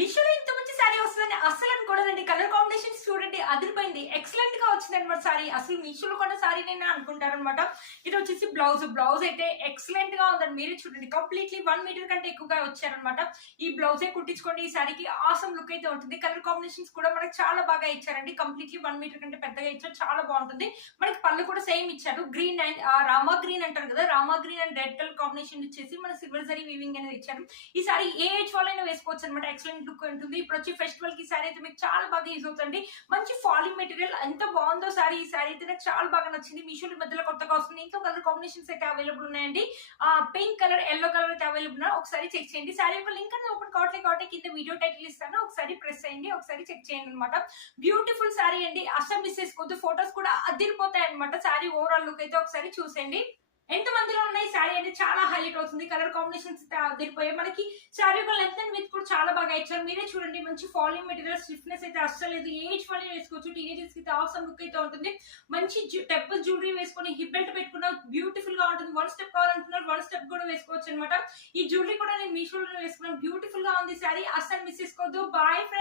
మీషోలో ఇంత మంచి శారీ వస్తుందని అస్సలు అనుకోలేదండి. కలర్ కాంబినేషన్స్ చూడండి అదిరిపోయింది. ఎక్సలెంట్ గా వచ్చిందన్నమాట శారీ. అసలు మీషోలో కొన్న శారీనేనా అనుకుంటారనమాట. ఇది వచ్చేసి బ్లౌజ్ అయితే ఎక్సలెంట్ గా ఉందండి. మీరే చూడండి కంప్లీట్లీ 1 మీటర్ కంటే ఎక్కువగా వచ్చారనమాట. ఈ బ్లౌజే కుట్టించుకోండి. ఈ శారీకి ఆసమ్ లుక్ అయితే ఉంటుంది. కలర్ కాంబినేషన్స్ కూడా మనకి చాలా బాగా ఇచ్చారండి. కంప్లీట్లీ 1 మీటర్ కంటే పెద్దగా ఇచ్చారు. చాలా బాగుంటుంది. మనకి పళ్ళు కూడా సేమ్ ఇచ్చారు. గ్రీన్ అండ్ రామా గ్రీన్ అంటారు కదా, Rama green and red colour combination ఇచ్చేసి మన సిల్వర్ జరీ వీవింగ్ అనేది ఇచ్చారు. ఈ సారీ ఏ ఏజ్ వాళ్ళైనా వేసుకోవచ్చు అనమాట. ఎక్సలెంట్ లుక్ ఉంటుంది. ఇప్పుడు వచ్చి ఫెస్టివల్ కి సారీ అయితే మీకు చాలా బాగా యూజ్ అవుతుంది. మంచి ఫాలింగ్ మెటీరియల్, ఎంత బాగుందో సారీ. ఈ సారీ అయితే నాకు చాలా బాగా నచ్చింది. మీషోలో మధ్యలో కొత్తగా వస్తుంది. ఇంకో కలర్ కాంబినేషన్స్ అయితే అవైలబుల్ ఉన్నాయండి. పింక్ కలర్, ఎల్లో కలర్ అయితే అవైలబుల్ ఉన్నాయి. ఒకసారి చెక్ చేయండి. సారీ యొక్క లింక్ అనేది ఓపెన్ కావట్లే కింద వీడియో టైటిల్ ఇస్తాను. ఒకసారి ప్రెస్ చేయండి, ఒకసారి చెక్ చేయండి అనమాట. బ్యూటిఫుల్ సారీ అండి. అసలు మిస్ చేసుకోవద్దు. ఫొటోస్ కూడా అదిరిపోతాయి అనమాట. సారీ ఓవరాల్ లుక్ అయితే ఒకసారి చూసేయండి. ఎంత మందిలో ఉన్నాయి శారీ అంటే చాలా హైలైట్ అవుతుంది. కలర్ కాంబినేషన్స్ అదిరిపోయాయి. మనకి శారీ యొక్క లెంత్ అండ్ విత్ కూడా చాలా బాగా ఇచ్చారు. మీరే చూడండి మంచి ఫాలింగ్ మెటీరియల్, స్టిఫ్నెస్ అయితే అస్సలు లేదు. ఏజ్ వాళ్ళు వేసుకోవచ్చు. టీనేజర్స్ కి ఆసమ్ లుక్ అయితే ఉంటుంది. మంచి టెంపుల్ జ్యువెలరీ వేసుకొని హిప్ బెల్ట్ పెట్టుకున్న బ్యూటిఫుల్ గా ఉంటుంది. 1 స్టెప్ కావాలనుకున్నారు 1 స్టెప్ కూడా వేసుకోవచ్చు అనమాట. ఈ జ్యువెలరీ కూడా నేను మీషోలో వేసుకున్నాను. బ్యూటిఫుల్ గా ఉంది శారీ. అస్సలు మిస్ చేసుకోవద్దు. Bye friends.